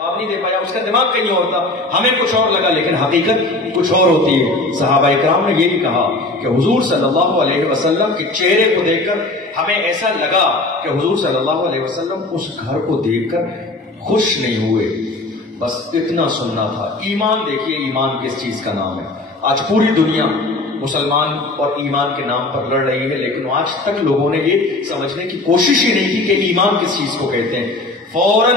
جواب نہیں دے پایا، اس کا دماغ کہیں اور تھا، ہمیں کچھ اور لگا، لیکن حقیقت کچھ اور ہوتی ہے۔ صحابہ اکرام نے یہی کہا کہ حضور صلی اللہ علیہ وسلم کے چہرے کو دیکھ کر ہمیں ایسا لگا کہ حضور صلی اللہ علیہ وسلم اس گھر کو دیکھ کر خوش نہیں ہوئے، بس اتنا سننا تھا۔ ایمان دیکھیے، ایمان کس چیز کا نام ہے؟ آج پوری دنیا مسلمان اور ایمان کے نام پر لڑ رہی ہے، لیکن آج تک لوگوں نے یہ سمجھنے کی کوشش ہی نہیں کی کہ ایمان کس چیز کو کہتے ہیں۔ فوراً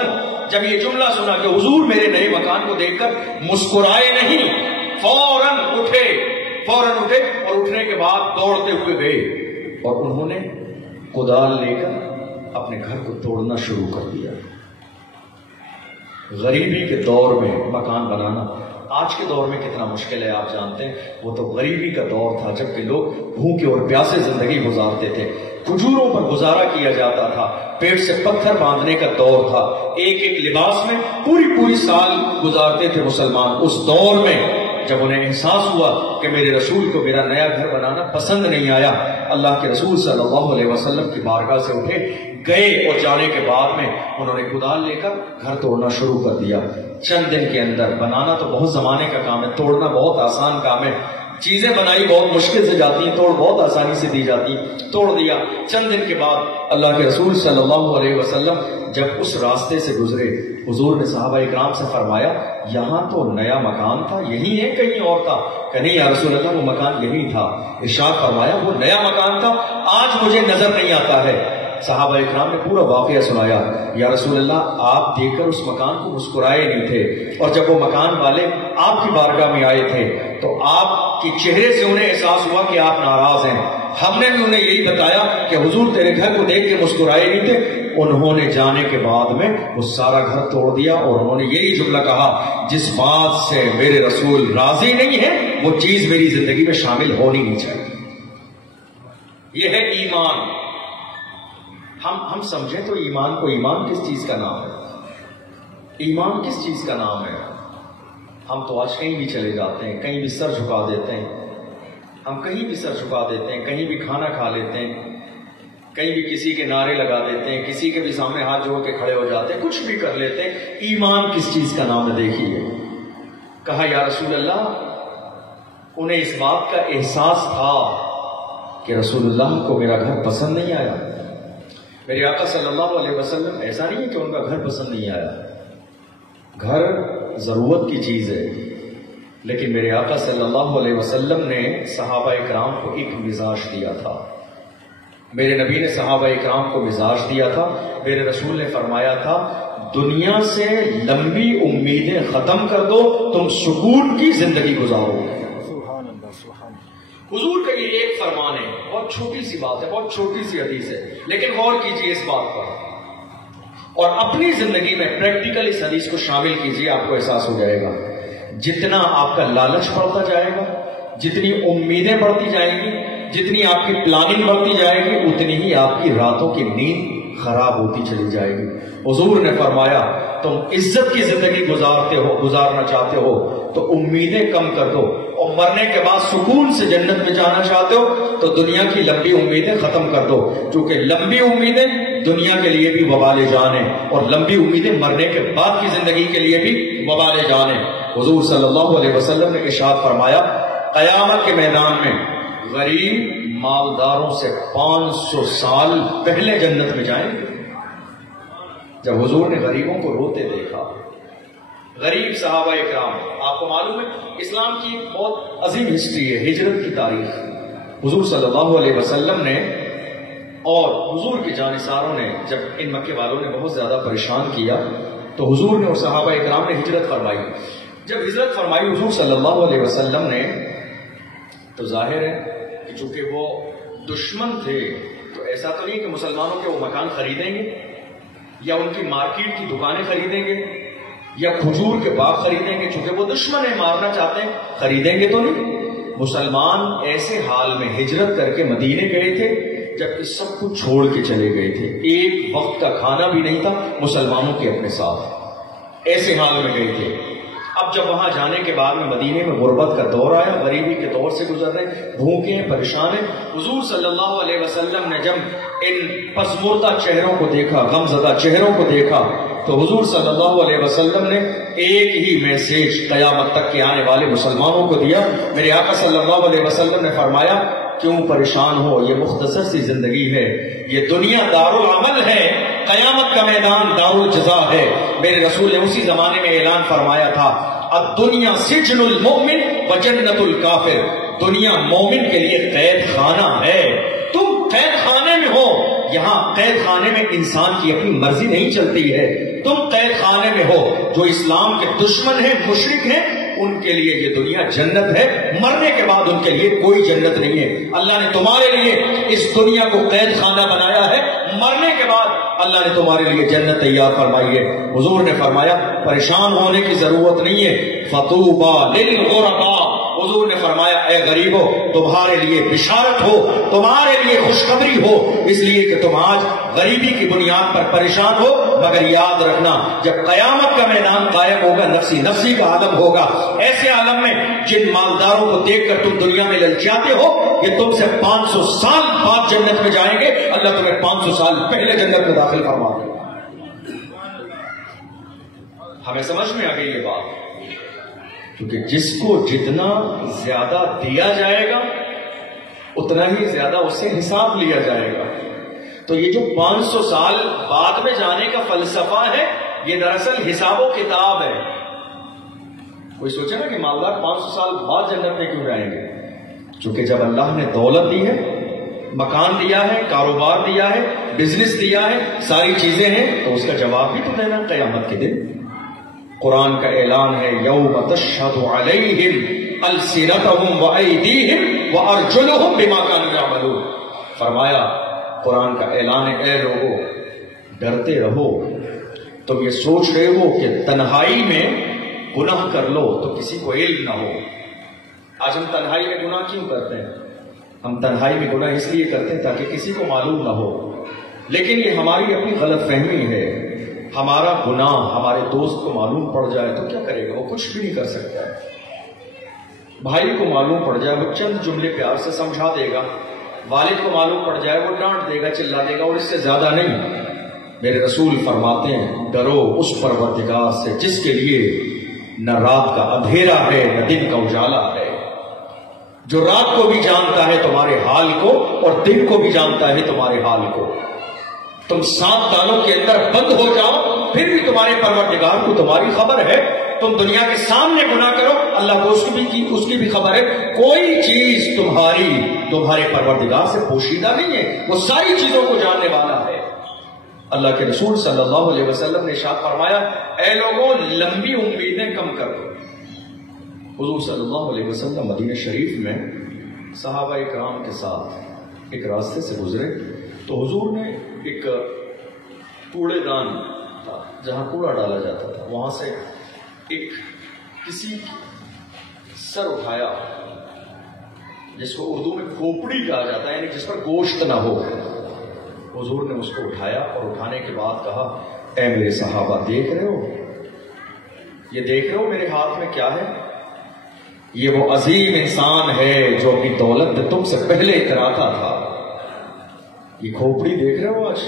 جب یہ جملہ سنا کہ حضور میرے نئے مکان کو دیکھ کر مسکرائے نہیں، فوراً اٹھے اور اٹھنے کے بعد دوڑتے ہوئے گئے اور انہوں نے کدال لے کر اپنے گھر کو توڑنا شروع کر دیا۔ غریبی کے دور میں مکان بنانا آج کے دور میں کتنا مشکل ہے آپ جانتے ہیں، وہ تو غریبی کا دور تھا جب کہ لوگ بھوکے اور پیاسے زندگی گزارتے تھے، کھجوروں پر گزارا کیا جاتا تھا، پیٹ سے پتھر باندھنے کا دور تھا، ایک ایک لباس میں پوری سال گزارتے تھے مسلمان۔ اس دور میں جب انہیں احساس ہوا کہ میرے رسول کو میرا نیا گھر بنانا پسند نہیں آیا، اللہ کے رسول صلی اللہ علیہ وسلم کی بارگاہ سے اٹھے گئے اور جانے کے بعد میں انہوں نے کدال لے کر گھر توڑنا شروع کر دیا۔ چند دن کے اندر، بنانا تو بہت زمانے کا کام ہے، توڑنا بہت آسان کام ہے، چیزیں بنائی بہت مشکل سے جاتی ہیں، توڑ بہت آسانی سے دی جاتی ہیں، توڑ دیا۔ چند دن کے بعد اللہ کے رسول صلی اللہ علیہ وسلم جب اس راستے سے گزرے، حضور نے صحابہ اکرام سے فرمایا یہاں تو نیا مکان تھا، یہی ہے کہیں اور تھا؟ کہ نہیں یا رسول اللہ، وہ مکان یہی تھا۔ ارشاد فرمایا وہ نیا مکان تھا، آج مجھے نظر نہیں آتا ہے۔ صحابہ اکرام نے پورا واقعہ سنایا، یا رسول اللہ آپ دیکھ کر اس مکان کو مسکرائے نہیں تھے، اور جب وہ مکان والے آپ کی بارگاہ میں آئے تھے تو آپ کے چہرے سے انہیں احساس ہوا کہ آپ ناراض ہیں۔ ہم نے بھی انہیں یہی بتایا کہ حضور تیرے گھر کو دیکھ کے مسکرائے نہیں تھے۔ انہوں نے جانے کے بعد میں وہ سارا گھر توڑ دیا اور انہوں نے یہی جملہ کہا، جس بات سے میرے رسول راضی نہیں ہے وہ چیز میری زندگی میں شامل ہونی نہیں چاہیے۔ یہ ہے ایمان۔ ہم سمجھیں تو ایمان کو، ایمان کس چیز کا نام ہے؟ ایمان کس چیز کا نام ہے؟ ہم تو آج کہیں بھی چلے جاتے ہیں، کہیں بھی سر جھکا دیتے ہیں، ہم کہیں بھی سر جھکا دیتے ہیں، کہیں بھی کھانا کھا لیتے ہیں، کہیں بھی کسی کے نعرے لگا دیتے ہیں، کسی کے بھی سامنے ہاتھ جوڑ کے کھڑے ہو جاتے ہیں، کچھ بھی کر لیتے ہیں۔ ایمان کس چیز کا نام ہے؟ دیکھیے، کہا یا رسول اللہ انہیں اس بات کا احساس تھا کہ رسول اللہ کو میرا گھر پسند نہیں آیا۔ میرے آقا صلی اللہ علیہ وسلم ایسا نہیں ہے کہ ان کا گھر پسند نہیں آیا، گھر ضرورت کی چیز ہے، لیکن میرے آقا صلی اللہ علیہ وسلم نے صحابہ اکرام کو ایک مزاج دیا تھا۔ میرے نبی نے صحابہ اکرام کو مزاج دیا تھا، میرے رسول نے فرمایا تھا دنیا سے لمبی امیدیں ختم کر دو، تم سکون کی زندگی گزارو گے۔ حضور کا یہ ایک فرمان ہے، بہت چھوٹی سی بات ہے، بہت چھوٹی سی حدیث ہے، لیکن غور کیجئے اس بات پر اور اپنی زندگی میں پریکٹیکل اس حدیث کو شامل کیجئے، آپ کو احساس ہو جائے گا جتنا آپ کا لالچ بڑھتا جائے گا، جتنی امیدیں بڑھتی جائیں گی، جتنی آپ کی پلاننگ بڑھتی جائے گی، اتنی ہی آپ کی راتوں کی نیند خراب ہوتی چلی جائے گی۔ حضور نے فرمایا تم عزت کی زندگی گزارنا چاہتے ہو تو امیدیں کم کر دو، اور مرنے کے بعد سکون سے جنت میں جانا چاہتے ہو تو دنیا کی لمبی امیدیں ختم کر دو، کیونکہ لمبی امیدیں دنیا کے لیے بھی وبال جان ہے اور لمبی امیدیں مرنے کے بعد کی زندگی کے لیے بھی وبال جان ہے۔ حضور صلی اللہ علیہ وسلم نے ارشاد فرمایا قیامت کے میدان میں غریب مالداروں سے 500 سال پہلے جنت میں جائیں گے۔ جب حضور نے غریبوں کو روتے دیکھا، غریب صحابہ اکرام، آپ کو معلوم ہے اسلام کی بہت عظیم ہسٹری ہے، ہجرت کی تاریخ۔ حضور صلی اللہ علیہ وسلم نے اور حضور کے جانثاروں نے جب ان مکے والوں نے بہت زیادہ پریشان کیا تو حضور نے اور صحابہ اکرام نے ہجرت فرمائی۔ جب ہجرت فرمائی حضور صلی اللہ علیہ وسلم نے تو ظاہر ہے کہ چونکہ وہ دشمن تھے تو ایسا تو نہیں کہ مسلمانوں کے وہ مکان خریدیں گے یا ان کی مارکیٹ کی دکانیں خریدیں گے یا کھجور کے باغ خریدیں گے، چونکہ وہ دشمن ہیں، مارنا چاہتے ہیں، خریدیں گے تو نہیں۔ مسلمان ایسے حال میں ہجرت کر کے مدینے گئے تھے جبکہ سب کچھ چھوڑ کے چلے گئے تھے، ایک وقت کا کھانا بھی نہیں تھا مسلمانوں کے اپنے ساتھ، ایسے حال میں گئے تھے۔ اب جب وہاں جانے کے بعد میں مدینے میں غربت کا دور آیا، غریبی کے دور سے گزر رہے ہیں، بھوکے ہیں، پریشان ہیں. حضور صلی اللہ علیہ وسلم نے جب ان پسماردہ چہروں کو دیکھا، غم زدہ چہروں کو دیکھا، تو حضور صلی اللہ علیہ وسلم نے ایک ہی میسج قیامت تک کے آنے والے مسلمانوں کو دیا. میرے آقا صلی اللہ علیہ وسلم نے فرمایا کیوں پریشان ہو، یہ مختصر سی زندگی ہے، یہ دنیا دارالعمل ہے، قیامت کا میدان دارالجزا ہے. میرے رسول نے اسی زمانے میں اعلان فرمایا تھا الدنیا سجن المؤمن و جنت الکافر، دنیا مومن کے لیے قید خانہ ہے، تم قید خانے میں ہو. یہاں قید خانے میں انسان کی اپنی مرضی نہیں چلتی ہے، تم قید خانے میں ہو. جو اسلام کے دشمن ہیں، مشرک ہیں، ان کے لیے یہ دنیا جنت ہے، مرنے کے بعد ان کے لیے کوئی جنت نہیں ہے. اللہ نے تمہارے لیے اس دنیا کو قید خانہ بنایا ہے، مرنے کے بعد اللہ نے تمہارے لیے جنت تیار فرمائی ہے. حضور نے فرمایا پریشان ہونے کی ضرورت نہیں ہے، فطوبى للغرباء. حضور نے فرمایا اے غریبو تمہارے لیے بشارت ہو، تمہارے لیے خوشخبری ہو، اس لیے کہ تم آج غریبی کی بنیاد پر پریشان ہو، مگر یاد رکھنا جب قیامت کا میدان قائم ہوگا، نفسی نفسی کا عالم ہوگا. ایسے عالم میں جن مالداروں کو دیکھ کر تم دنیا میں للچاتے ہو، یہ تم سے 500 سال بعد جنت میں جائیں گے، اللہ تمہیں 500 سال پہلے جنت میں داخل فرما دے. ہمیں سمجھ میں آ گئی یہ بات، کیونکہ جس کو جتنا زیادہ دیا جائے گا اتنا ہی زیادہ اس سے حساب لیا جائے گا. تو یہ جو 500 سال بعد میں جانے کا فلسفہ ہے، یہ دراصل حساب و کتاب ہے. کوئی سوچے نا کہ مالدار 500 سال بعد جنت میں کیوں جائیں گے؟ چونکہ جب اللہ نے دولت دی ہے، مکان دیا ہے، کاروبار دیا ہے، بزنس دیا ہے، ساری چیزیں ہیں، تو اس کا جواب بھی تو دینا قیامت کے دن. قرآن کا اعلان ہے یوم تشہد علیہم السنتہم وایدیہم وارجلہم بما کانوا یعملون. فرمایا قرآن کا اعلان ہے اے لوگو ڈرتے رہو. تم یہ سوچ رہے ہو کہ تنہائی میں گناہ کر لو تو کسی کو علم نہ ہو. آج ہم تنہائی میں گناہ کیوں کرتے ہیں؟ ہم تنہائی میں گناہ اس لیے کرتے ہیں تاکہ کسی کو معلوم نہ ہو. لیکن یہ ہماری اپنی غلط فہمی ہے. ہمارا گناہ ہمارے دوست کو معلوم پڑ جائے تو کیا کرے گا؟ وہ کچھ بھی نہیں کر سکتا ہے. بھائی کو معلوم پڑ جائے وہ چند جملے پیار سے سمجھا دے گا، والد کو معلوم پڑ جائے وہ ڈانٹ دے گا، چلا دے گا، اور اس سے زیادہ نہیں. میرے رسول فرماتے ہیں ڈرو اس پروردگار سے جس کے لیے نہ رات کا اندھیرا ہے نہ دن کا اجالا ہے، جو رات کو بھی جانتا ہے تمہارے حال کو اور دن کو بھی جانتا ہے تمہارے حال کو. تم 7 تالوں کے اندر بند ہو جاؤ پھر بھی تمہارے پروردگار کو تمہاری خبر ہے. تم دنیا کے سامنے گناہ کرو اللہ کو اس کی بھی خبر ہے. کوئی چیز تمہارے پروردگار سے پوشیدہ نہیں ہے، وہ ساری چیزوں کو جاننے والا ہے. اللہ کے رسول صلی اللہ علیہ وسلم نے ارشاد فرمایا اے لوگوں لمبی امیدیں کم کرو. حضور صلی اللہ علیہ وسلم مدینہ شریف میں صحابہ اکرام کے ساتھ ایک راستے سے گزرے تو حضور نے ایک کوڑے دان تھا جہاں کوڑا ڈالا جاتا تھا، وہاں سے ایک کسی سر اٹھایا جس کو اردو میں کھوپڑی کہا جاتا ہے، یعنی جس پر گوشت نہ ہو. حضور نے اس کو اٹھایا اور اٹھانے کے بعد کہا اے میرے صحابہ دیکھ رہے ہو، یہ دیکھ رہے ہو میرے ہاتھ میں کیا ہے؟ یہ وہ عظیم انسان ہے جو اپنی دولت میں تم سے پہلے اتراتا تھا. یہ کھوپڑی دیکھ رہے ہو آج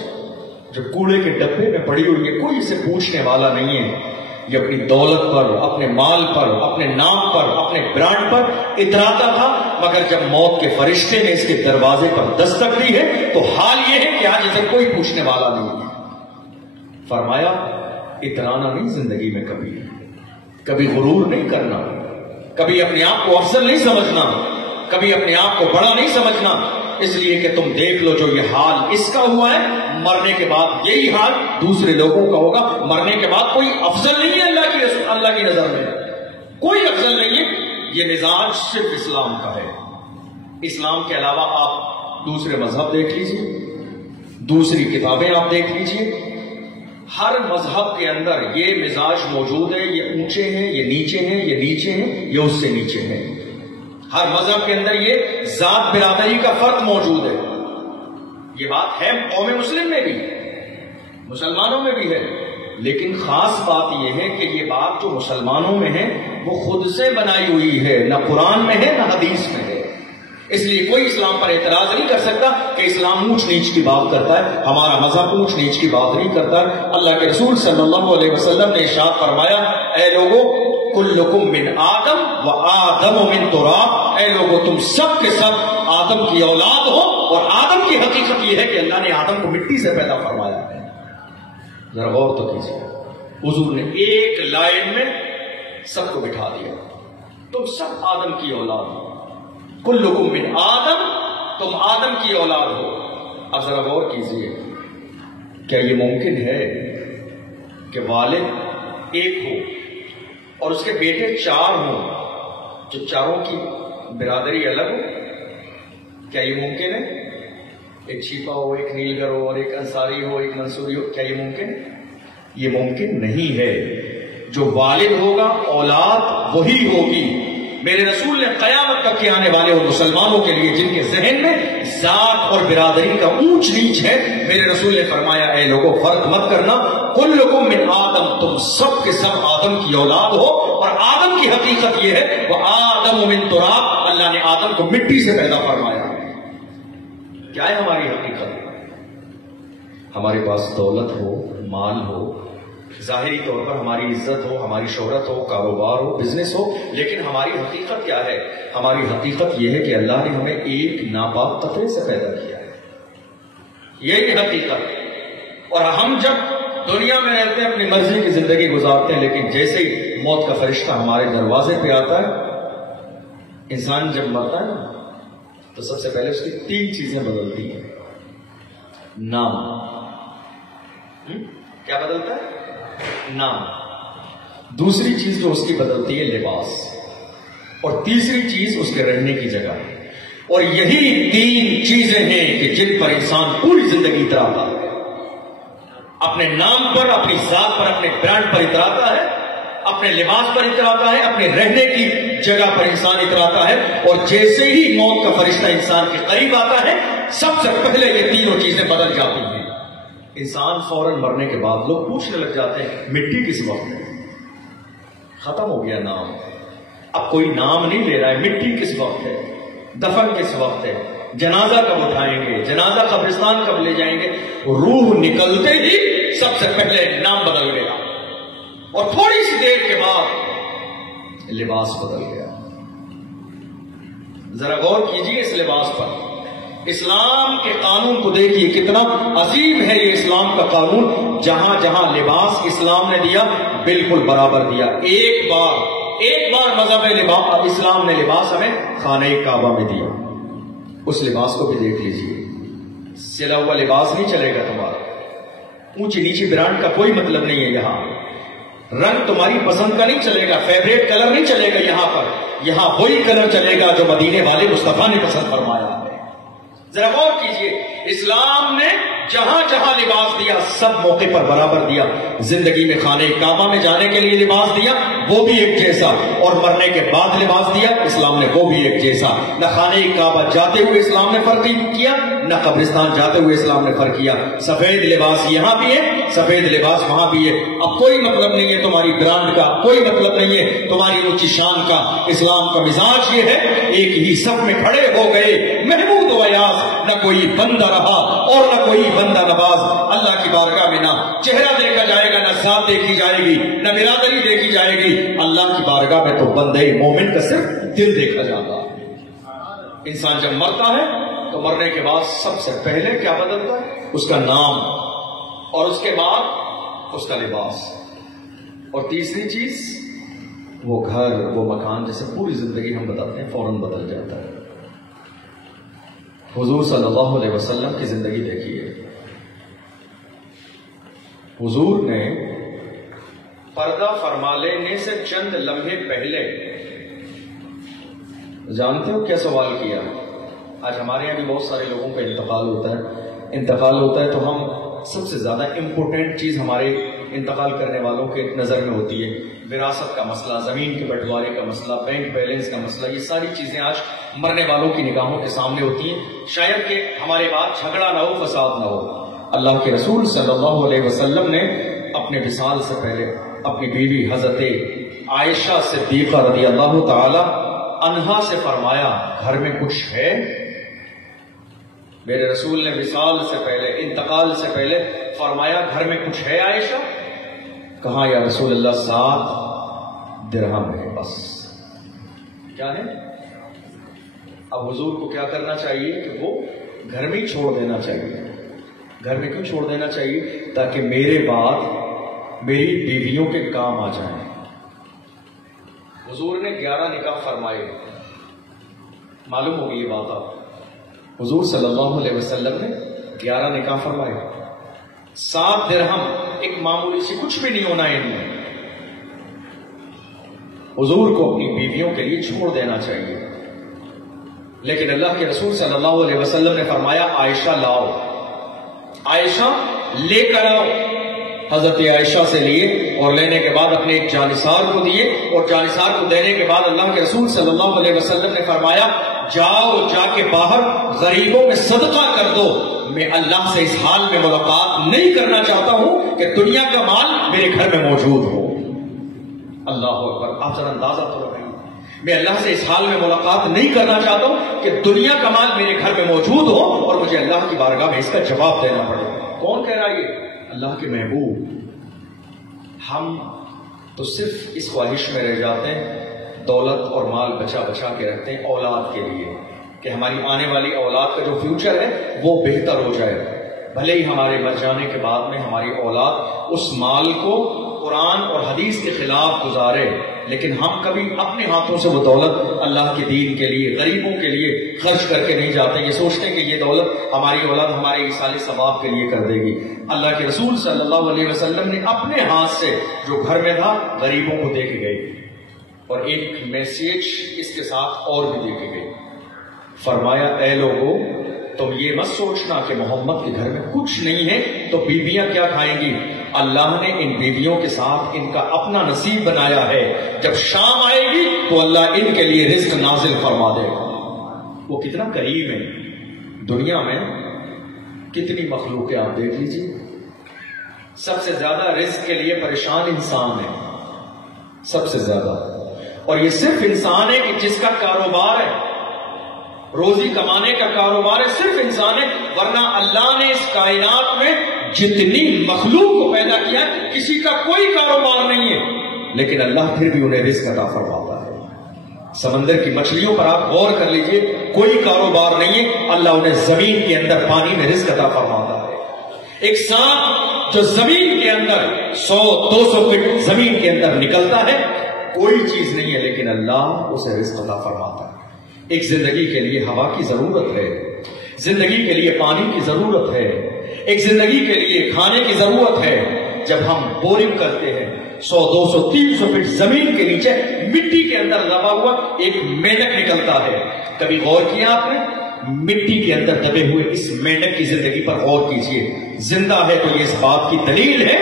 جو کوڑے کے ڈبے میں پڑی ہوئی ہے، کوئی اسے پوچھنے والا نہیں ہے. یہ اپنی دولت پر، اپنے مال پر، اپنے نام پر، اپنے برانڈ پر اتراتا تھا، مگر جب موت کے فرشتے نے اس کے دروازے پر دستک دی ہے تو حال یہ ہے کہ آج اسے کوئی پوچھنے والا نہیں ہے. فرمایا اترانا نہیں زندگی میں، کبھی غرور نہیں کرنا، کبھی اپنے آپ کو افضل نہیں سمجھنا، کبھی اپنے آپ کو بڑا نہیں سمجھنا. اس لیے کہ تم دیکھ لو جو یہ حال اس کا ہوا ہے، مرنے کے بعد یہی حال دوسرے لوگوں کا ہوگا. مرنے کے بعد کوئی افضل نہیں ہے اللہ کی نظر میں، کوئی افضل نہیں ہے. یہ مزاج صرف اسلام کا ہے. اسلام کے علاوہ آپ دوسرے مذہب دیکھ لیجئے، دوسری کتابیں آپ دیکھ لیجئے، ہر مذہب کے اندر یہ مزاج موجود ہے. یہ اونچے ہیں، یہ نیچے ہیں، یہ نیچے ہیں، یہ اس سے نیچے ہیں. ہر مذہب کے اندر یہ ذات برادری کا فرق موجود ہے. یہ بات ہے قوم مسلم میں بھی، مسلمانوں میں بھی ہے. لیکن خاص بات یہ ہے کہ یہ بات جو مسلمانوں میں ہے وہ خود سے بنائی ہوئی ہے، نہ قرآن میں ہے نہ حدیث میں ہے۔ اس لیے کوئی اسلام پر اعتراض نہیں کر سکتا کہ اسلام اونچ نیچ کی بات کرتا ہے، ہمارا مذہب اونچ نیچ کی بات نہیں کرتا۔ اللہ کے رسول صلی اللہ علیہ وسلم نے ارشاد فرمایا، اے لوگو کلکم من آدم و آدم من تراب، اے لوگو تم سب کے سب آدم کی اولاد ہو، اور آدم کی حقیقت یہ ہے کہ اللہ نے آدم کو مٹی سے پیدا فرمایا ہے۔ ذرا غور تو کیجیے، حضور نے ایک لائن میں سب کو بٹھا دیا، تم سب آدم کی اولاد ہو، کلکم من آدم، تم آدم کی اولاد ہو۔ اب ذرا غور کیجیے، کیا یہ ممکن ہے کہ والد ایک ہو اور اس کے بیٹے 4 ہوں، جو چاروں کی برادری الگ ہو؟ کیا یہ ممکن ہے؟ ایک چھیپا ہو، ایک نیلگر ہو، اور ایک انصاری ہو، ایک منصوری ہو، کیا یہ ممکن ہے؟ یہ ممکن نہیں ہے۔ جو والد ہوگا اولاد وہی ہوگی۔ میرے رسول نے قیامت تک کے آنے والے اور مسلمانوں کے لیے جن کے ذہن میں ذات اور برادری کا اونچ نیچ ہے، میرے رسول نے فرمایا، اے لوگوں فرق مت کرنا، کلکم من آدم، تم سب کے سب آدم کی اولاد ہو، اور آدم کی حقیقت یہ ہے وہ آدم من تراب، اللہ نے آدم کو مٹی سے پیدا فرمایا۔ کیا ہے ہماری حقیقت؟ ہمارے پاس دولت ہو، مال ہو، ظاہری طور پر ہماری عزت ہو، ہماری شہرت ہو، کاروبار ہو، بزنس ہو، لیکن ہماری حقیقت کیا ہے؟ ہماری حقیقت یہ ہے کہ اللہ نے ہمیں ایک ناپاک قطرے سے پیدا کیا ہے، یہی حقیقت۔ اور ہم جب دنیا میں رہتے ہیں اپنی مرضی کی زندگی گزارتے ہیں، لیکن جیسے ہی موت کا فرشتہ ہمارے دروازے پہ آتا ہے، انسان جب مرتا ہے نا تو سب سے پہلے اس کی 3 چیزیں بدلتی ہیں۔ نام، کیا بدلتا ہے؟ نام۔ دوسری چیز جو اس کی بدلتی ہے لباس، اور تیسری چیز اس کے رہنے کی جگہ ہے۔ اور یہی 3 چیزیں ہیں کہ جن پر انسان پوری زندگی اتراتا ہے، اپنے نام پر، اپنی ذات پر، اپنے برانڈ پر اتراتا ہے، اپنے لباس پر اتراتا ہے، اپنے رہنے کی جگہ پر انسان اتراتا ہے، اور جیسے ہی موت کا فرشتہ انسان کے قریب آتا ہے سب سے پہلے یہ 3 چیزیں بدل جاتی ہیں۔ انسان فوراً مرنے کے بعد لوگ پوچھنے لگ جاتے ہیں مٹی کس وقت ہے؟ ختم ہو گیا نام، اب کوئی نام نہیں لے رہا ہے، مٹی کس وقت ہے، دفن کس وقت ہے، جنازہ کب اٹھائیں گے، جنازہ قبرستان کب لے جائیں گے؟ روح نکلتے ہی سب سے پہلے نام بدل گیا، اور تھوڑی سی دیر کے بعد لباس بدل گیا۔ ذرا غور کیجیے اس لباس پر، اسلام کے قانون کو دیکھیے کتنا عظیم ہے یہ اسلام کا قانون۔ جہاں جہاں لباس اسلام نے دیا بالکل برابر دیا۔ ایک بار مذہب لباس اسلام نے لباس ہمیں خانہ کعبہ میں دیا، اس لباس کو بھی دیکھ لیجیے، سلا ہوا لباس نہیں چلے گا تمہارا، اونچی نیچی برانڈ کا کوئی مطلب نہیں ہے یہاں، رنگ تمہاری پسند کا نہیں چلے گا، فیوریٹ کلر نہیں چلے گا یہاں پر، یہاں وہی کلر چلے گا جو مدینے والے مصطفیٰ نے پسند فرمایا ہے۔ ذرا غور کیجئے، اسلام نے جہاں جہاں لباس دیا سب موقع پر برابر دیا۔ زندگی میں خانہ کعبہ میں جانے کے لیے لباس دیا، وہ بھی ایک جیسا، اور مرنے کے بعد لباس دیا اسلام نے، وہ بھی ایک جیسا۔ نہ خانہ کعبہ جاتے ہوئے اسلام نے فرق کیا، نہ قبرستان جاتے ہوئے اسلام نے فرق کیا۔ سفید لباس یہاں بھی ہے، سفید لباس وہاں بھی ہے۔ اب کوئی مطلب نہیں ہے تمہاری برانڈ کا، کوئی مطلب نہیں ہے تمہاری اونچی شان کا۔ اسلام کا مزاج یہ ہے، ایک ہی صف میں کھڑے ہو گئے محمود و ایاز، نہ کوئی بندہ رہا اور نہ کوئی بندہ نواز۔ اللہ کی بارگاہ میں نہ چہرہ دیکھا جائے گا، نہ ذات دیکھی جائے گی، نہ برادری دیکھی جائے گی۔ اللہ کی بارگاہ میں تو بندے مومن کا صرف دل دیکھا جاتا ہے۔ انسان جب مرتا ہے تو مرنے کے بعد سب سے پہلے کیا بدلتا ہے؟ اس کا نام، اور اس کے بعد اس کا لباس، اور تیسری چیز وہ گھر، وہ مکان، جیسے پوری زندگی ہم بتاتے ہیں فوراً بدل جاتا ہے۔ حضور صلی اللہ علیہ وسلم کی زندگی دیکھیے، حضور نے پردہ فرما لینے سے چند لمحے پہلے جانتے ہو کیا سوال کیا؟ آج ہمارے یہاں بھی بہت سارے لوگوں کا انتقال ہوتا ہے تو ہم سب سے زیادہ امپورٹنٹ چیز ہمارے انتقال کرنے والوں کے نظر میں ہوتی ہے وراثت کا مسئلہ، زمین کے بٹوارے کا مسئلہ، بینک بیلنس کا مسئلہ۔ یہ ساری چیزیں آج مرنے والوں کی نگاہوں کے سامنے ہوتی ہیں، شاید کہ ہمارے بعد جھگڑا نہ ہو، فساد نہ ہو۔ اللہ کے رسول صلی اللہ علیہ وسلم نے اپنے وصال سے پہلے اپنی بیوی حضرت عائشہ صدیقہ رضی اللہ تعالی عنہا سے فرمایا گھر میں کچھ ہے؟ میرے رسول نے وصال سے پہلے، انتقال سے پہلے فرمایا گھر میں کچھ ہے عائشہ؟ کہا یا رسول اللہ 7 درہم ہے بس۔ کیا ہے؟ اب حضور کو کیا کرنا چاہیے کہ وہ گھر میں ہی چھوڑ دینا چاہیے۔ گھر میں کیوں چھوڑ دینا چاہیے؟ تاکہ میرے بعد میری بیویوں کے کام آ جائیں۔ حضور نے 11 نکاح فرمائے، معلوم ہوگی یہ بات آپ، حضور صلی اللہ علیہ وسلم نے 11 نکاح فرمائے۔ 7 درہم ایک معمولی سی کچھ بھی نہیں ہونا ہے ان میں۔ حضور کو اپنی بیویوں کے لیے چھوڑ دینا چاہیے، لیکن اللہ کے رسول صلی اللہ علیہ وسلم نے فرمایا عائشہ لاؤ، عائشہ لے کر آؤ۔ حضرت عائشہ سے لیے اور لینے کے بعد اپنے ایک جانثار کو دیے، اور جانثار کو دینے کے بعد اللہ کے رسول صلی اللہ علیہ وسلم نے فرمایا جاؤ جا کے باہر غریبوں میں صدقہ کر دو، میں اللہ سے اس حال میں ملاقات نہیں کرنا چاہتا ہوں کہ دنیا کا مال میرے گھر میں موجود ہو۔ اللہ اکبر، آپ ذرا اندازہ تو لگائیے، میں اللہ سے اس حال میں ملاقات نہیں کرنا چاہتا ہوں کہ دنیا کا مال میرے گھر میں موجود ہو اور مجھے اللہ کی بارگاہ میں اس کا جواب دینا پڑے۔ کون کہہ رہا ہے یہ؟ اللہ کے محبوب۔ ہم تو صرف اس خواہش میں رہ جاتے ہیں، دولت اور مال بچا بچا کے رکھتے ہیں اولاد کے لیے، کہ ہماری آنے والی اولاد کا جو فیوچر ہے وہ بہتر ہو جائے۔ بھلے ہی ہمارے مر جانے کے بعد میں ہماری اولاد اس مال کو قرآن اور حدیث کے خلاف گزارے، لیکن ہم کبھی اپنے ہاتھوں سے وہ دولت اللہ کے دین کے لیے، غریبوں کے لیے خرچ کر کے نہیں جاتے، یہ سوچتے ہیں کہ یہ دولت ہماری اولاد ہمارے ایصال ثواب کے لیے کر دے گی۔ اللہ کے رسول صلی اللہ علیہ وسلم نے اپنے ہاتھ سے جو گھر میں تھا غریبوں کو دے کے گئے، اور ایک میسیج اس کے ساتھ اور بھی دے کے گئے۔ فرمایا اے لوگو تم یہ مت سوچنا کہ محمد کے گھر میں کچھ نہیں ہے تو بیویاں کیا کھائیں گی، اللہ نے ان بیویوں کے ساتھ ان کا اپنا نصیب بنایا ہے، جب شام آئے گی تو اللہ ان کے لیے رزق نازل فرما دے گا۔ وہ کتنا کریم ہے۔ دنیا میں کتنی مخلوق ہے آپ دیکھ لیجیے، سب سے زیادہ رزق کے لیے پریشان انسان ہے، سب سے زیادہ، اور یہ صرف انسان ہے کہ جس کا کاروبار ہے، روزی کمانے کا کاروبار ہے، صرف انسان ہے، ورنہ اللہ نے اس کائنات میں جتنی مخلوق کو پیدا کیا کسی کا کوئی کاروبار نہیں ہے، لیکن اللہ پھر بھی انہیں رزق عطا فرماتا ہے۔ سمندر کی مچھلیوں پر آپ غور کر لیجئے، کوئی کاروبار نہیں ہے، اللہ انہیں زمین کے اندر پانی میں رزق عطا فرماتا ہے۔ ایک سانپ جو زمین کے اندر 100-200 فٹ زمین کے اندر نکلتا ہے، کوئی چیز نہیں ہے، لیکن اللہ اسے رزق عطا فرماتا ہے۔ ایک زندگی کے لیے ہوا کی ضرورت ہے، زندگی کے لیے پانی کی ضرورت ہے، ایک زندگی کے لیے کھانے کی ضرورت ہے۔ جب ہم بورنگ کرتے ہیں 100-200-300 فٹ زمین کے نیچے مٹی کے اندر دبا ہوا ایک مینڈک نکلتا ہے، کبھی غور کیا آپ نے؟ مٹی کے اندر دبے ہوئے اس مینڈک کی زندگی پر غور کیجئے، زندہ ہے تو یہ اس بات کی دلیل ہے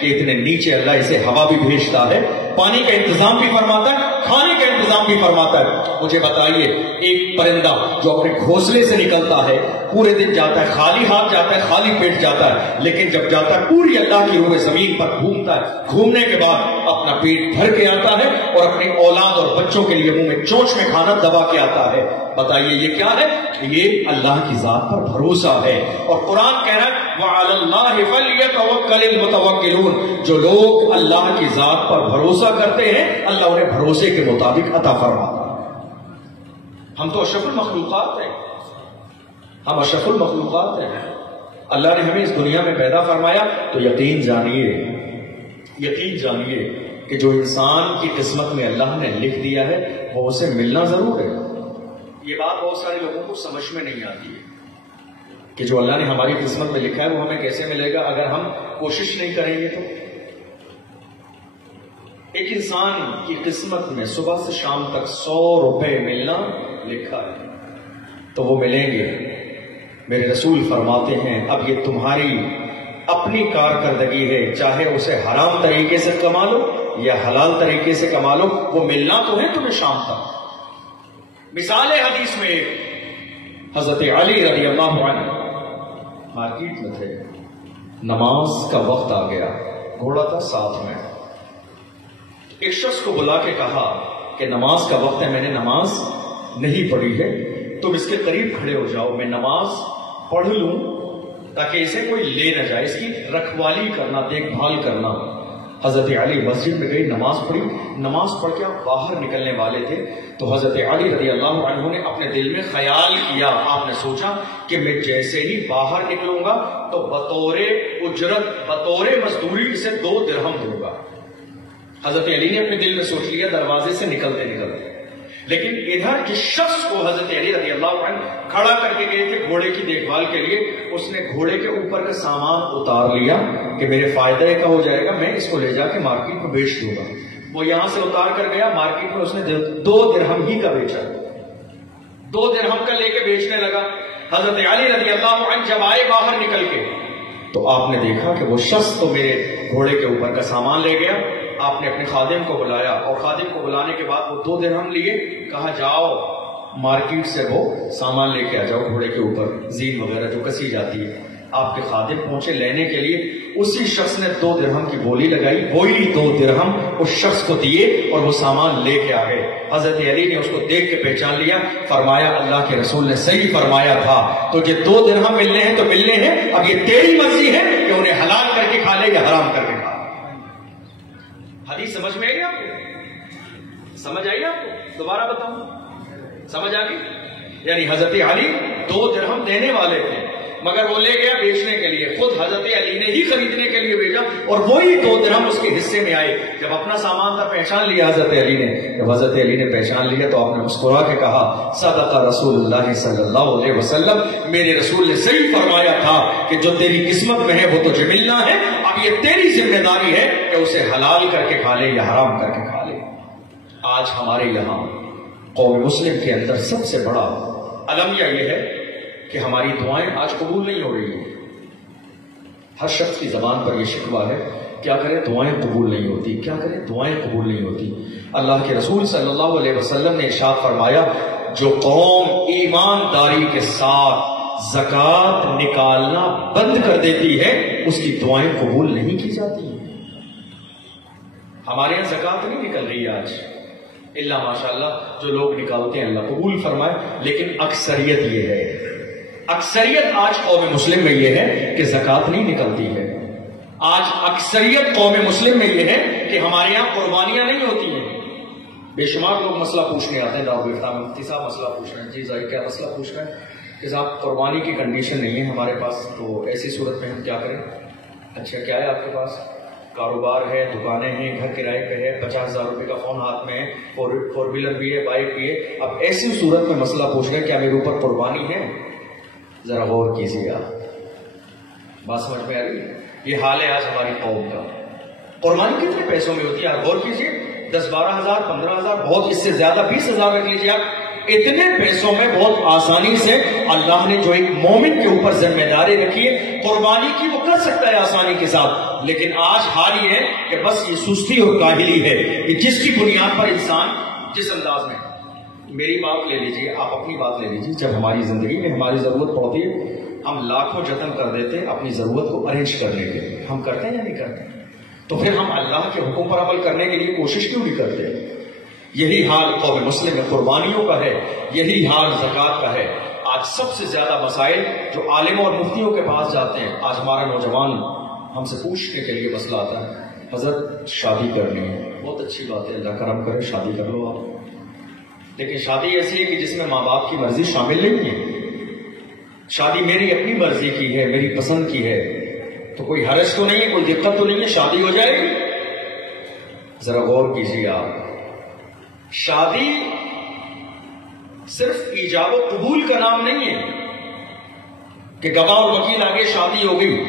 کہ اتنے نیچے اللہ اسے ہوا بھی بھیجتا ہے، پانی کا انتظام بھی فرماتا ہے، کھانے کا انتظام بھی فرماتا ہے۔ مجھے بتائیے ایک پرندہ جو اپنے گھونسلے سے نکلتا ہے، پورے دن جاتا ہے، خالی ہاتھ جاتا ہے، خالی پیٹ جاتا ہے، لیکن جب جاتا ہے پوری اللہ کی روح زمین پر گھومتا ہے، گھومنے کے بعد اپنا پیٹ بھر کے آتا ہے اور اپنی اولاد اور بچوں کے لیے منہ میں چونچ میں کھانا دبا کے آتا ہے۔ بتائیے یہ کیا ہے؟ یہ اللہ کی ذات پر بھروسہ ہے، اور قرآن کہہ رہا ہے وَعَلَى اللَّهِ فَلْيَتَوَكَّلِ الْمُتَوَكِّلُونَ، جو لوگ اللہ کی ذات پر بھروسہ کرتے ہیں اللہ انہیں بھروسے کے مطابق عطا فرماتا ہے۔ ہم تو اشرف المخلوقات ہیں، ہم اشرف المخلوقات ہیں، اللہ نے ہمیں اس دنیا میں پیدا فرمایا تو یقین جانیے کہ جو انسان کی قسمت میں اللہ نے لکھ دیا ہے وہ اسے ملنا ضرور ہے۔ یہ بات بہت سارے لوگوں کو سمجھ میں نہیں آتی ہے کہ جو اللہ نے ہماری قسمت میں لکھا ہے وہ ہمیں کیسے ملے گا اگر ہم کوشش نہیں کریں گے تو۔ ایک انسان کی قسمت میں صبح سے شام تک 100 روپے ملنا لکھا ہے تو وہ ملیں گے۔ میرے رسول فرماتے ہیں اب یہ تمہاری اپنی کارکردگی ہے، چاہے اسے حرام طریقے سے کما لو یا حلال طریقے سے کما لو، وہ ملنا تو ہے تمہیں شام تک۔ مثال حدیث میں حضرت علی رضی اللہ عنہ مارکیٹ میں تھے، نماز کا وقت آ گیا، گھوڑا تھا ساتھ میں. ایک شخص کو بلا کے کہا کہ نماز کا وقت ہے، میں نے نماز نہیں پڑھی ہے، تم اس کے قریب کھڑے ہو جاؤ، میں نماز پڑھ لوں تاکہ اسے کوئی لے نہ جائے، اس کی رکھوالی کرنا، دیکھ بھال کرنا. حضرت علی مسجد میں گئی، نماز پڑھی. نماز پڑھ کے آپ باہر نکلنے والے تھے تو حضرت علی رضی اللہ عنہ نے اپنے دل میں خیال کیا، آپ نے سوچا کہ میں جیسے ہی باہر نکلوں گا تو بطور اجرت، بطور مزدوری اسے 2 درہم دوں گا. حضرت علی نے اپنے دل میں سوچ لیا دروازے سے نکلتے نکلتے. لیکن ادھر جس شخص کو حضرت علی رضی اللہ عنہ کھڑا کر کے گئے تھے گھوڑے کی دیکھ بھال کے لیے، اس نے گھوڑے کے اوپر کا سامان اتار لیا کہ میرے فائدے کا ہو جائے گا، میں اس کو لے جا کے مارکیٹ میں بیچ دوں گا. وہ یہاں سے اتار کر گیا مارکیٹ میں، اس نے 2 درہم ہی کا بیچا، 2 درہم کا لے کے بیچنے لگا. حضرت علی رضی اللہ عنہ جب آئے باہر نکل کے تو آپ نے دیکھا کہ وہ شخص تو میرے گھوڑے کے اوپر کا سامان لے گیا. آپ نے اپنے خادم کو بلایا اور خادم کو بلانے کے بعد وہ 2 درہم لیے، کہا جاؤ مارکیٹ سے وہ سامان لے کے آ جاؤ گھوڑے کے اوپر، زین وغیرہ جو کسی جاتی ہے. آپ کے خادم پہنچے لینے کے لیے، اسی شخص نے 2 درہم کی بولی لگائی، وہی 2 درہم اس شخص کو دیے اور وہ سامان لے کے آ گئے. حضرت علی نے اس کو دیکھ کے پہچان لیا، فرمایا اللہ کے رسول نے صحیح فرمایا تھا، تو یہ 2 درہم ملنے ہیں تو ملنے ہیں، اب یہ تیری مرضی ہے کہ انہیں حلال کر کے کھا لے یا حرام کر کے کھا لے. حدیث سمجھ میں آئی آپ کو؟ سمجھ آئی آپ کو؟ دوبارہ بتاؤں، سمجھ آ گئی؟ یعنی حضرت علی 2 درہم دینے والے تھے مگر وہ لے گیا بیچنے کے لیے، خود حضرت علی نے ہی خریدنے کے لیے بھیجا اور وہی 2 درہم اس کے حصے میں آئے. جب اپنا سامان تھا پہچان لیا حضرت علی نے، جب حضرت علی نے پہچان لیا تو آپ نے مسکرا کے کہا صدق رسول اللہ صلی اللہ علیہ وسلم، میرے رسول نے صحیح فرمایا تھا کہ جو تیری قسمت میں ہے وہ تجھے ملنا ہے، اب یہ تیری ذمہ داری ہے کہ اسے حلال کر کے کھا لے یا حرام کر کے کھا لے. آج ہمارے یہاں قوم مسلم کے اندر سب سے بڑا المیہ یہ ہے کہ ہماری دعائیں آج قبول نہیں ہو رہی ہیں. ہر شخص کی زبان پر یہ شکوہ ہے، کیا کرے دعائیں قبول نہیں ہوتی، کیا کرے دعائیں قبول نہیں ہوتی. اللہ کے رسول صلی اللہ علیہ وسلم نے ارشاد فرمایا جو قوم ایمانداری کے ساتھ زکوٰۃ نکالنا بند کر دیتی ہے اس کی دعائیں قبول نہیں کی جاتی. ہمارے یہاں زکوٰۃ نہیں نکل رہی آج، اللہ ماشاءاللہ جو لوگ نکالتے ہیں اللہ قبول فرمائے، لیکن اکثریت یہ ہے، اکثریت آج قوم مسلم میں یہ ہے کہ زکوٰۃ نہیں نکلتی ہے. آج اکثریت قوم مسلم میں یہ ہے کہ ہمارے یہاں قربانیاں نہیں ہوتی ہیں. بے شمار لوگ مسئلہ پوچھنے آتے ہیں دارالفتہ میں، مفتی صاحب مسئلہ پوچھ رہے ہیں، جی ظاہر کیا مسئلہ پوچھ رہے ہیں کہ صاحب قربانی کی کنڈیشن نہیں ہے ہمارے پاس، تو ایسی صورت میں ہم کیا کریں؟ اچھا کیا ہے آپ کے پاس؟ کاروبار ہے، دکانیں ہیں، گھر کرائے پہ ہے، 50,000 روپے کا فون ہاتھ میں ہے، 4 ویلر بھی ہے، بائک بھی ہے. اب ایسی صورت میں مسئلہ پوچھ رہے ہیں کیا میرے اوپر قربانی ہے؟ ذرا غور کیجیے آپ، بات سمجھ میں آ رہی ہے؟ یہ حال ہے آج ہماری قوم کا. قربانی کتنے پیسوں میں ہوتی ہے آپ غور کیجیے، 10-12,000 15,000، بہت اس سے زیادہ 20,000 رکھ لیجیے آپ. اتنے پیسوں میں بہت آسانی سے اللہ نے جو ایک مومن کے اوپر ذمہ داری رکھی ہے قربانی کی، وہ کر سکتا ہے آسانی کے ساتھ. لیکن آج حال یہ ہے کہ بس یہ سستی اور کاہلی ہے کہ جس کی بنیاد پر انسان جس انداز میں، میری بات لے لیجیے، آپ اپنی بات لے لیجیے، جب ہماری زندگی میں ہماری ضرورت پڑتی ہے ہم لاکھوں جتن کر دیتے ہیں اپنی ضرورت کو ارینج کرنے کے لیے. ہم کرتے ہیں یا نہیں کرتے؟ تو پھر ہم اللہ کے حکم پر عمل کرنے کے لیے کوشش کیوں نہیں کرتے؟ یہی حال قوم مسلم میں قربانیوں کا ہے، یہی حال زکوٰۃ کا ہے. آج سب سے زیادہ مسائل جو عالموں اور مفتیوں کے پاس جاتے ہیں، آج ہمارے نوجوان ہم سے پوچھنے کے لیے مسئلہ آتا ہے حضرت شادی کرنی ہے، بہت اچھی بات ہے، اللہ کرم کرے شادی کر لو آپ، لیکن شادی ایسی ہے کہ جس میں ماں باپ کی مرضی شامل نہیں ہے. شادی میری اپنی مرضی کی ہے، میری پسند کی ہے، تو کوئی حرج تو نہیں ہے، کوئی دقت تو نہیں ہے، شادی ہو جائے گی. ذرا غور کیجیے آپ، شادی صرف ایجاب و قبول کا نام نہیں ہے کہ گواہ اور وکیل آگے شادی ہو گئی.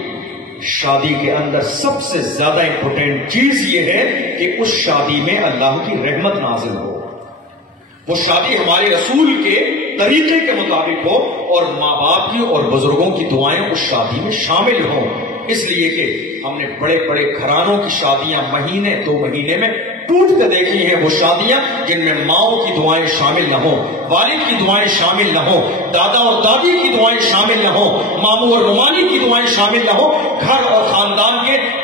شادی کے اندر سب سے زیادہ امپورٹنٹ چیز یہ ہے کہ اس شادی میں اللہ کی رحمت نازل ہو، وہ شادی ہمارے رسول کے طریقے کے مطابق ہو اور ماں باپ کی اور بزرگوں کی دعائیں اس شادی میں شامل ہوں. اس لیے کہ ہم نے بڑے بڑے گھرانوں کی شادیاں مہینے 2 مہینے میں ٹوٹ کر دیکھی ہیں، وہ شادیاں جن میں ماؤں کی دعائیں شامل نہ ہوں، والد کی دعائیں شامل نہ ہوں، دادا اور دادی کی دعائیں شامل نہ ہوں، ماموں اور ممالی کی دعائیں شامل نہ ہوں، گھر اور خاندان کے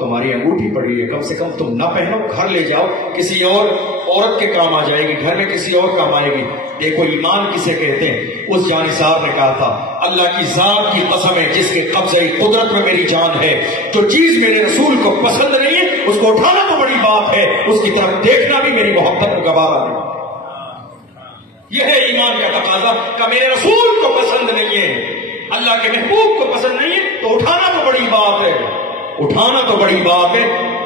تمہاری انگوٹھی پڑی ہے، کم سے کم تم نہ پہنو، گھر لے جاؤ، کسی اور عورت کے کام آ جائے گی، گھر میں کسی اور کام آئے گی۔ دیکھو ایمان کسے کہتے ہیں۔ اس جانثار نے کہا تھا اللہ کی ذات کی قسم ہے جس کے قبضہ قدرت میں میری جان ہے، جو چیز میرے رسول کو پسند نہیں ہے اس کو اٹھانا تو بڑی بات ہے، اس کی طرف دیکھنا بھی میری محبت کو گوارا نہیں۔ یہ ہے ایمان کا تقاضا کہ میرے رسول کو پسند نہیں ہے، اللہ کے محبوب کو پسند نہیں ہے تو اٹھانا تو بڑی بات ہے، اٹھانا تو بڑی بات ہے،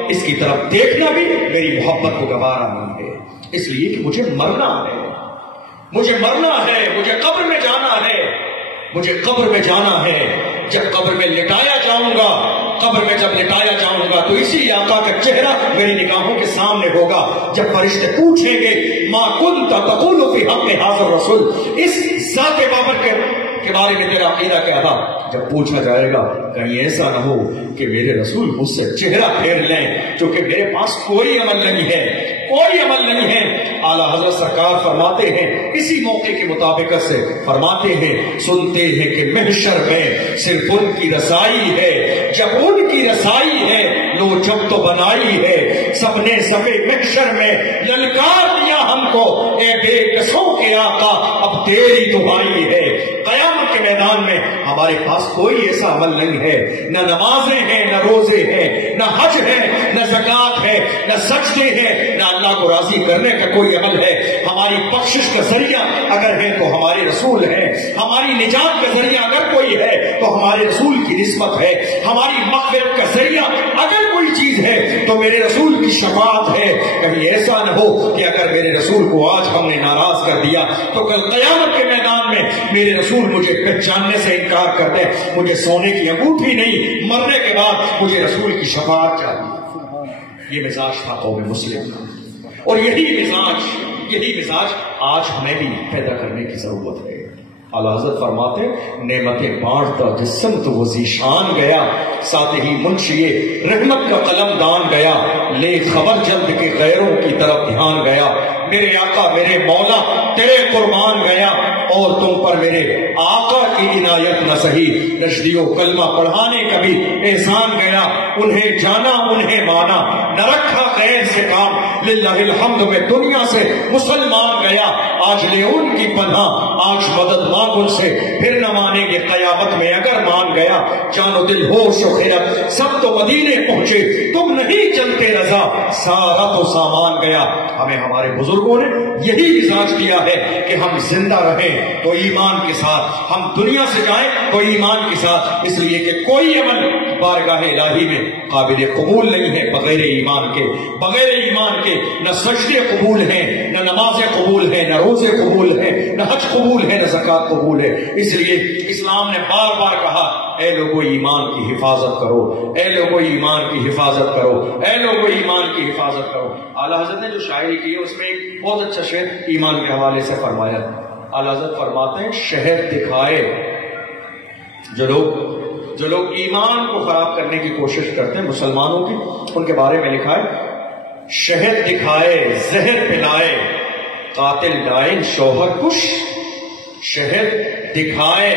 اس کی طرف دیکھنا بھی میری محبت کو گوارا نہیں ہے۔ اس لیے کہ مجھے مرنا ہے، مجھے مرنا ہے، مجھے قبر میں جانا ہے، مجھے قبر میں جانا ہے۔ جب قبر میں لٹایا جاؤں گا، قبر میں جب لٹایا جاؤں گا تو اسی آقا کا چہرہ میری نگاہوں کے سامنے ہوگا۔ جب فرشتے پوچھیں گے ما کنت تقول فی حق ھذا الرسول، اس ذات بابر کے بارے میں تیرا عقیدہ کیا تھا؟ جب پوچھا جائے گا کہیں ایسا نہ ہو کہ میرے رسول مجھ سے چہرہ پھیر لیں، چونکہ میرے پاس کوئی عمل نہیں ہے، کوئی عمل نہیں ہے۔ اعلیٰ حضرت سرکار فرماتے ہیں، اسی موقع کے مطابقت سے فرماتے ہیں، سنتے ہیں کہ محشر میں صرف ان کی رسائی ہے، جب ان کی رسائی ہے لو جب تو بنائی ہے، سب نے سبے محشر میں للکار دیا ہم کو، اے بے کسوں کے آقا اب تیری دعائی ہے۔ قیامت کے میدان میں ہمارے پاس کوئی ایسا عمل نہیں ہے، نہ نمازیں ہیں، نہ روزے ہیں، نہ حج ہے، نہ زکوٰۃ ہے، نہ سجدے ہیں، نہ اللہ کو راضی کرنے کا کوئی عمل ہے۔ ہماری بخشش کا ذریعہ اگر ہے تو ہمارے رسول ہے، ہماری نجات کا ذریعہ اگر کوئی ہے تو ہمارے رسول کی نسبت ہے، ہماری مغفرت کا ذریعہ اگر کوئی چیز ہے تو میرے رسول کی شفاعت ہے۔ کہیں ایسا نہ ہو کہ اگر میرے رسول کو آج ہم نے ناراض کر دیا تو کل قیامت کے میدان میں میرے رسول مجھے پہچاننے سے انکار کر دے، مجھے سونے کی انگوٹھی نہیں، مرنے کے بعد مجھے رسول کی شفاعت چاہیے۔ یہ مزاج تھا قوم مسلم کا، اور یہی مزاج آج ہمیں بھی پیدا کرنے کی ضرورت ہے۔ اعلیٰ حضرت فرماتے نعمتیں بانٹتا جسم تو وہ ذیشان گیا، ساتھ ہی منشی رحمت کا قلم دان گیا، لے خبر جلد کے غیروں کی طرف دھیان گیا، میرے آقا میرے مولا تیرے قربان گیا، اور تم پر میرے آقا کی عنایت نہ سہی، نشدی و کلمہ پڑھانے کا بھی احسان گیا، انہیں جانا انہیں مانا، نہ رکھا غیر سے کام، للہ الحمد میں دنیا سے مسلمان گیا، آج لے ان کی پناہ، آج مدد مانگ ان سے، پھر نہ مانیں گے قیامت میں اگر مان گیا، جان و دل ہوش و خیرت سب تو مدینے پہنچے، تم نہیں چلتے رضا، سارا تو سامان گیا۔ ہمیں ہمارے بزرگوں نے یہی مزاج دیا ہے کہ ہم زندہ رہیں تو ایمان کے ساتھ، ہم دنیا سے جائیں تو ایمان کے ساتھ، اس لیے کہ کوئی عمل بارگاہ الہی میں قابل قبول نہیں ہے بغیر ایمان کے، بغیر ایمان کے نہ سجدے قبول ہیں، نہ نمازیں قبول ہیں، نہ روزے قبول ہیں، نہ حج قبول ہے، نہ زکوٰۃ قبول ہے۔ اس لیے اسلام نے بار بار کہا اے لوگوں ایمان کی حفاظت کرو، اے لوگوں ایمان کی حفاظت کرو، اے لوگوں ایمان کی حفاظت کرو۔ اعلیٰ حضرت نے جو شاعری کی ہے اس میں ایک بہت اچھا شعر ایمان کے حوالے سے فرمایا۔ اعلیٰ حضرت فرماتے ہیں شہر دکھائے جو لوگ ایمان کو خراب کرنے کی کوشش کرتے ہیں مسلمانوں کی، ان کے بارے میں لکھا ہے شہر دکھائے زہر پلائے قاتل ڈائن شوہر کش، شہر دکھائے